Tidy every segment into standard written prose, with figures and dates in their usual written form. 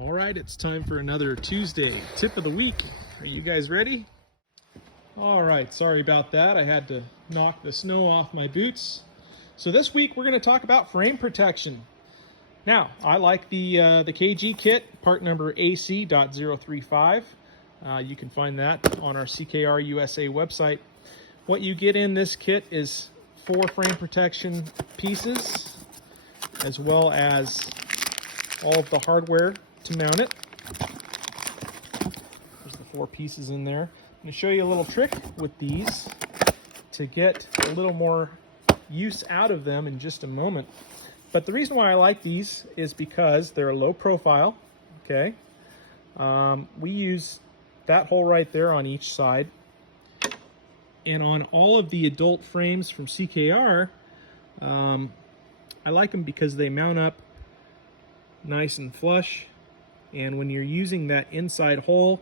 All right, it's time for another Tuesday tip of the week. Are you guys ready? All right, sorry about that. I had to knock the snow off my boots. So this week we're going to talk about frame protection. Now, I like the KG kit, part number AC.035. You can find that on our CKR USA website. What you get in this kit is 4 frame protection pieces, as well as all of the hardware to mount it. There's the 4 pieces in there. I'm going to show you a little trick with these to get a little more use out of them in just a moment. But the reason why I like these is because they're low profile, okay? We use that hole right there on each side. And on all of the adult frames from CKR, I like them because they mount up nice and flush. And when you're using that inside hole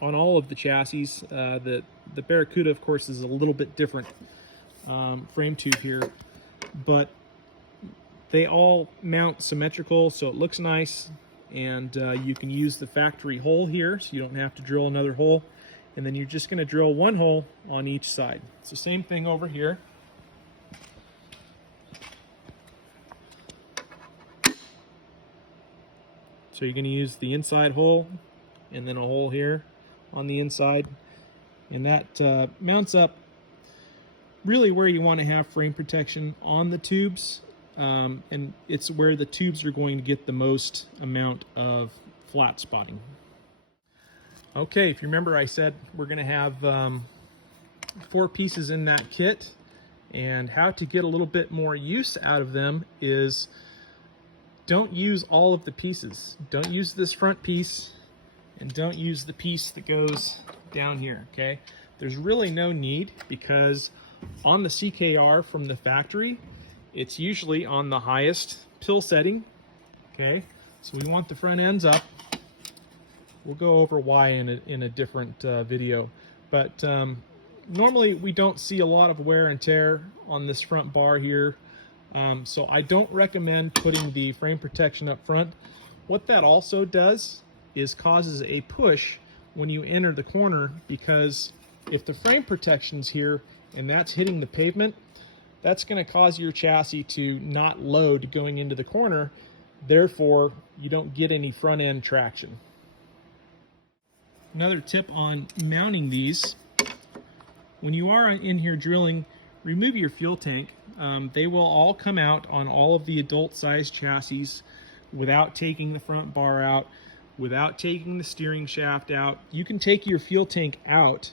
on all of the chassis, the Barracuda, of course, is a little bit different frame tube here, but they all mount symmetrical, so it looks nice. And you can use the factory hole here, so you don't have to drill another hole. And then you're just going to drill 1 hole on each side. It's the same thing over here. So you're going to use the inside hole and then a hole here on the inside. And that mounts up really where you want to have frame protection on the tubes. And it's where the tubes are going to get the most amount of flat spotting. Okay, if you remember, I said we're going to have 4 pieces in that kit, and how to get a little bit more use out of them is don't use all of the pieces. Don't use this front piece, and don't use the piece that goes down here, okay? There's really no need, because on the CKR from the factory, it's usually on the highest pill setting, okay? So we want the front ends up. We'll go over why in a different video, but normally we don't see a lot of wear and tear on this front bar here, so I don't recommend putting the frame protection up front. What that also does is causes a push when you enter the corner, because if the frame protection's here and that's hitting the pavement, that's going to cause your chassis to not load going into the corner. Therefore, you don't get any front end traction. Another tip on mounting these: when you are in here drilling, remove your fuel tank. They will all come out on all of the adult size chassis without taking the front bar out, without taking the steering shaft out. You can take your fuel tank out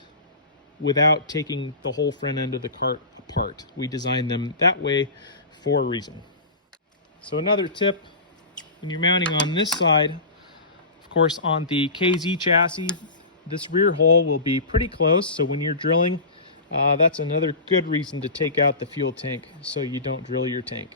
without taking the whole front end of the cart apart. We designed them that way for a reason. So another tip, when you're mounting on this side, of course on the KZ chassis, this rear hole will be pretty close, so when you're drilling, that's another good reason to take out the fuel tank so you don't drill your tank.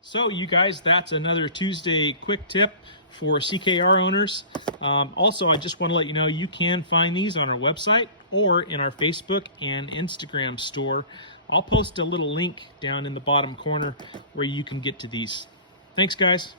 So you guys, that's another Tuesday quick tip for CKR owners. Also, I just want to let you know you can find these on our website or in our Facebook and Instagram store. I'll post a little link down in the bottom corner where you can get to these. Thanks, guys.